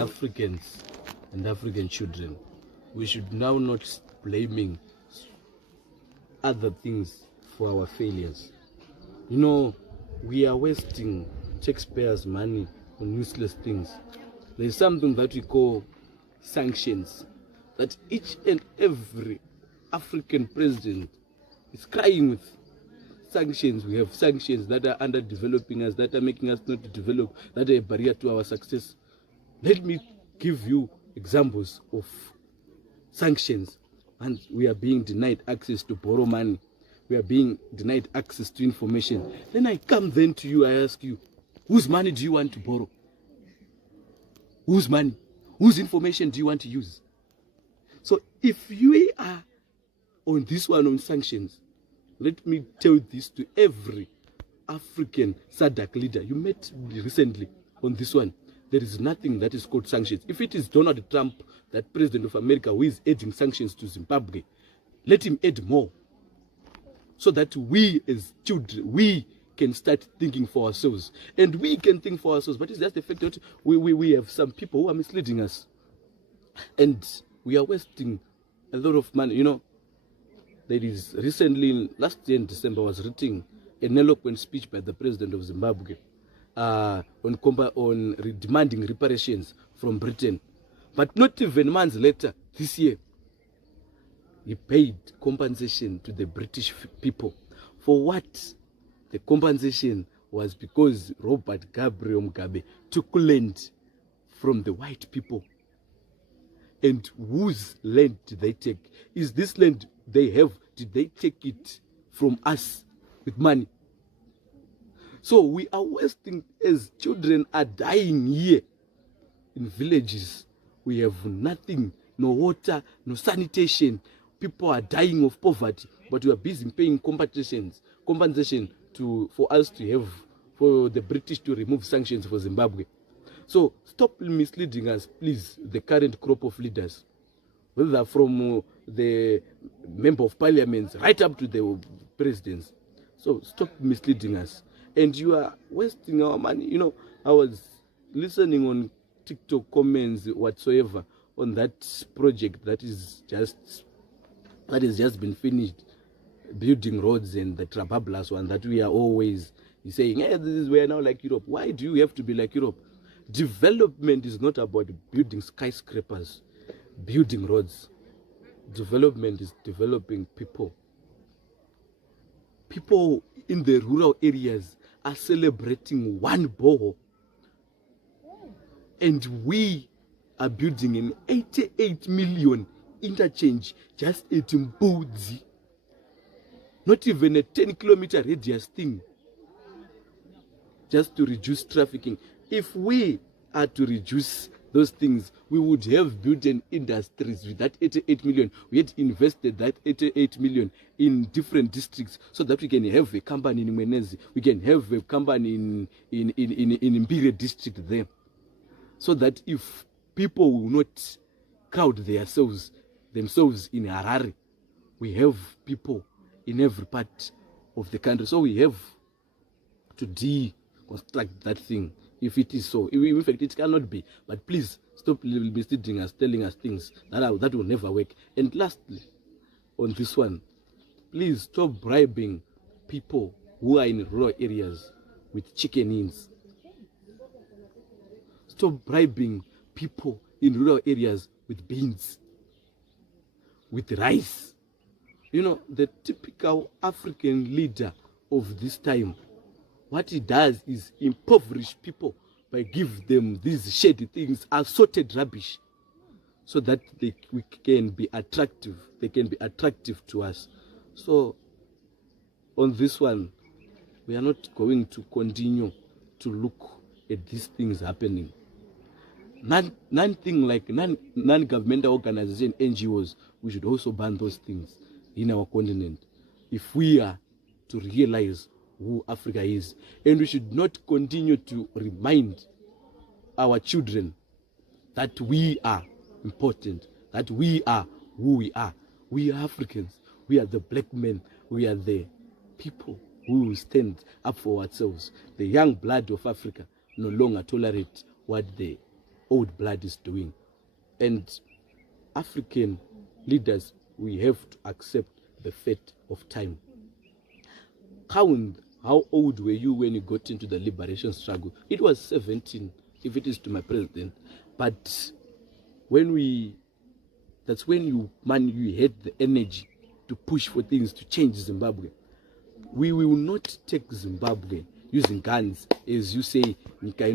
Africans and African children, we should now not blaming other things for our failures. You know, we are wasting taxpayers' money on useless things. There is something that we call sanctions, that each and every African president is crying with sanctions. We have sanctions that are underdeveloping us, that are making us not develop, that are a barrier to our success. Let me give you examples of sanctions. And we are being denied access to borrow money. We are being denied access to information. Then I come then to you, I ask you, whose money do you want to borrow? Whose money? Whose information do you want to use? So if you are on this one on sanctions, let me tell this to every African SADC leader. You met recently on this one. There is nothing that is called sanctions. If it is Donald Trump, that president of America, who is adding sanctions to Zimbabwe, let him add more, so that we as children, we can start thinking for ourselves. And we can think for ourselves, but it's just the fact that we have some people who are misleading us. And we are wasting a lot of money. You know, there is recently, last year in December, was written an eloquent speech by the president of Zimbabwe on demanding reparations from Britain. But not even months later, this year, he paid compensation to the British people. For what? The compensation was because Robert Gabriel Mugabe took land from the white people. And whose land did they take? Is this land they have, did they take it from us with money? So we are wasting, as children are dying here in villages. We have nothing, no water, no sanitation. People are dying of poverty, but we are busy paying compensation for us to have, for the British to remove sanctions for Zimbabwe. So stop misleading us, please, the current crop of leaders, whether from the member of parliament right up to the presidents. So stop misleading us. And you are wasting our money. You know, I was listening on TikTok comments whatsoever on that project that has just been finished, building roads, and the Trabablas one that we are always saying, hey, we are now like Europe. Why do you have to be like Europe? Development is not about building skyscrapers, building roads. Development is developing people. People in the rural areas are celebrating one boho, and we are building an 88 million interchange just at Mbudzi. Not even a 10-kilometer radius thing, just to reduce trafficking. If we are to reduce those things, we would have built an industries with that 88 million. We had invested that 88 million in different districts so that we can have a company in Mwenezi, we can have a company in Mbire district there. So that if people will not crowd themselves in Harare, we have people in every part of the country. So we have to deconstruct that thing. If it is so, in fact, it cannot be. But please stop misleading us, telling us things that will never work. And lastly, on this one, please stop bribing people who are in rural areas with chicken ins. Stop bribing people in rural areas with beans, with rice. You know, the typical African leader of this time, what he does is impoverish people by giving them these shady things, assorted rubbish, so that we can be attractive. They can be attractive to us. So on this one, we are not going to continue to look at these things happening. Non-governmental organization, NGOs, we should also ban those things in our continent if we are to realize who Africa is. And we should not continue to remind our children that we are important, that we are who we are. We are Africans. We are the black men. We are the people who stand up for ourselves. The young blood of Africa no longer tolerate what the old blood is doing. And African leaders, we have to accept the fate of time. Count how old were you when you got into the liberation struggle? It was 17, if it is to my president. But that's when you had the energy to push for things to change Zimbabwe. We will not take Zimbabwe using guns, as you say, we will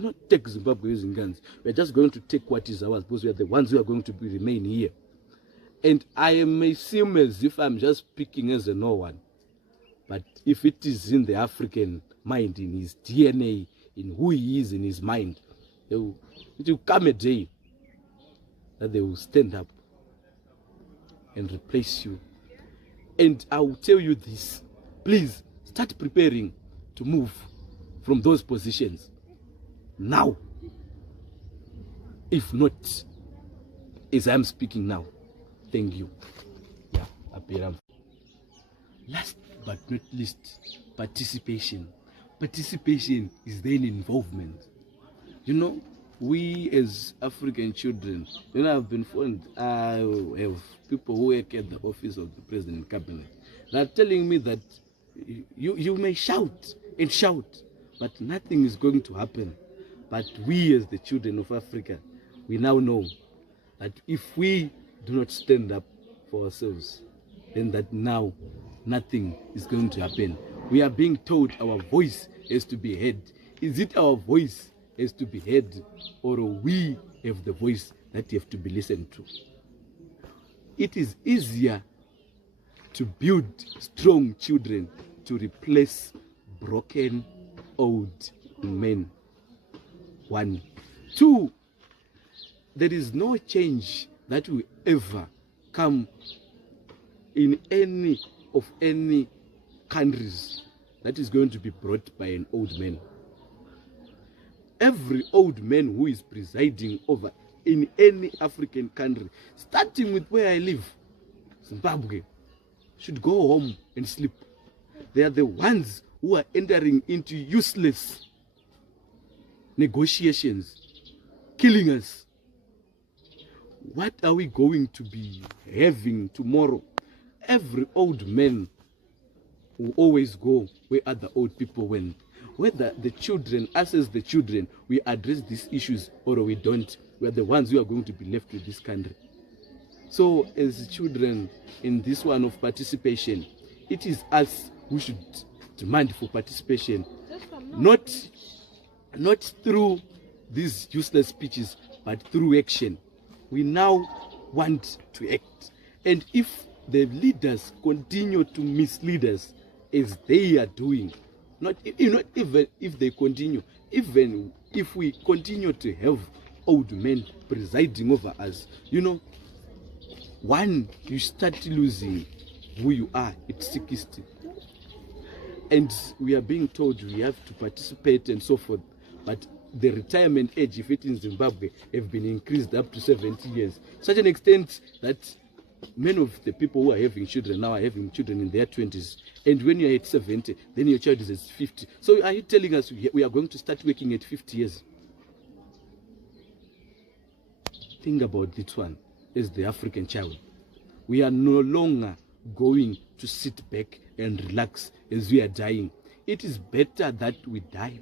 not take Zimbabwe using guns. We are just going to take what is ours, because we are the ones who are going to remain here. And I may seem as if I'm just speaking as a no one. But if it is in the African mind, in his DNA, in who he is in his mind, it will come a day that they will stand up and replace you. And I will tell you this, please start preparing to move from those positions now. If not, as I'm speaking now. Thank you. Yeah, Apiram. Last but not least, participation. Participation is then involvement. You know, we as African children, I've been found, I have people who work at the office of the president cabinet. They're telling me that you may shout and shout, but nothing is going to happen. But we as the children of Africa, we now know that if we do not stand up for ourselves, then that now nothing is going to happen. We are being told our voice has to be heard. Is it our voice has to be heard, or we have the voice that have to be listened to? It is easier to build strong children to replace broken old men. 1. 2, there is no change that will ever come in any countries that is going to be brought by an old man. Every old man who is presiding over in any African country, starting with where I live, Zimbabwe, should go home and sleep. They are the ones who are entering into useless negotiations, killing us. What are we going to be having tomorrow? Every old man will always go where other old people went. Whether the children, us as the children, we address these issues or we don't, we are the ones who are going to be left with this country. So as children in this one of participation, it is us who should demand for participation, not through these useless speeches, but through action. We now want to act. And if the leaders continue to mislead us as they are doing, not even if they continue, even if we continue to have old men presiding over us, you start losing who you are at 60. And we are being told we have to participate and so forth. But the retirement age, if it in Zimbabwe, have been increased up to 70 years. Such an extent that many of the people who are having children now are having children in their 20s. And when you're at 70, then your child is at 50. So are you telling us we are going to start working at 50 years? Think about this one as the African child. We are no longer going to sit back and relax as we are dying. It is better that we die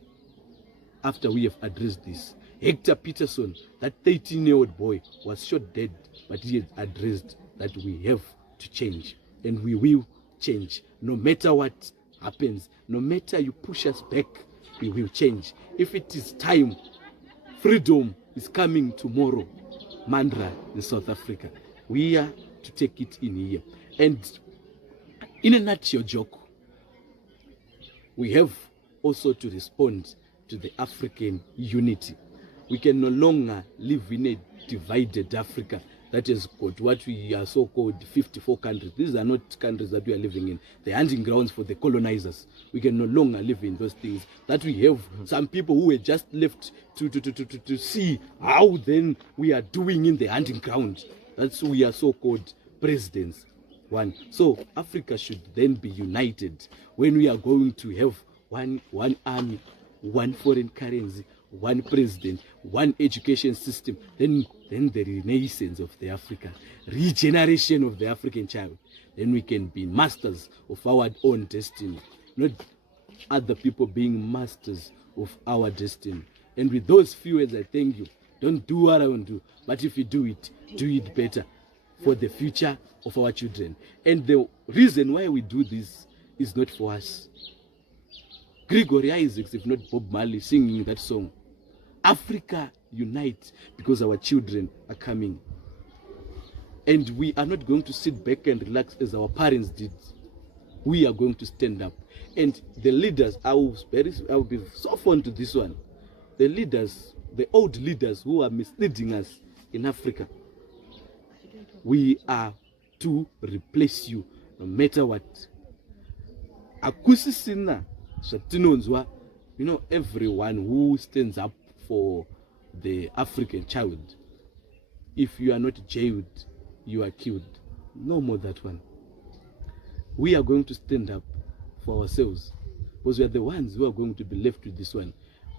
after we have addressed this. Hector Peterson, that 13-year-old boy, was shot dead, but he had addressed that we have to change, and we will change. No matter what happens, no matter you push us back, we will change. If it is time, freedom is coming tomorrow. Mandra in South Africa. We are to take it in here. And in a nutshell joke, we have also to respond to the African unity. We can no longer live in a divided Africa that has got what we are so-called 54 countries. These are not countries that we are living in. The hunting grounds for the colonizers. We can no longer live in those things. That we have some people who were just left to see how then we are doing in the hunting ground. That's who we are so-called presidents. One. So Africa should then be united when we are going to have one army, one foreign currency, one president, one education system, then the renaissance of the Africa, regeneration of the African child. Then we can be masters of our own destiny, not other people being masters of our destiny. And with those few words, I thank you. Don't do what I want to do, but if you do it better for the future of our children. And the reason why we do this is not for us. Gregory Isaacs, if not Bob Marley, singing that song. Africa unite, because our children are coming. And we are not going to sit back and relax as our parents did. We are going to stand up. And the leaders, I will be so fond to this one. The leaders, the old leaders who are misleading us in Africa, we are to replace you no matter what. Akusisina shatinonzwa, everyone who stands up for the African child, if you are not jailed, you are killed. No more that one. We are going to stand up for ourselves, because we are the ones who are going to be left with this one.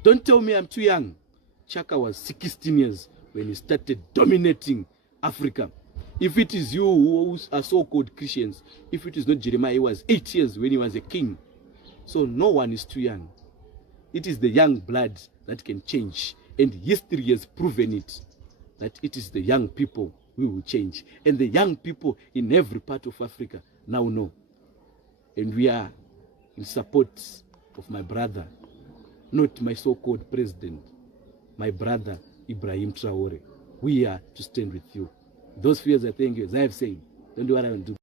Don't tell me I'm too young. Chaka was 16 years when he started dominating Africa. If it is you who are so-called Christians, if it is not Jeremiah, he was 8 years when he was a king. So no one is too young. It is the young blood that can change. And history has proven it, that it is the young people who will change. And the young people in every part of Africa now know. And we are in support of my brother, not my so-called president, my brother Ibrahim Traore. We are to stand with you. Those fears, I thank you. As I have said, don't do what I want to do.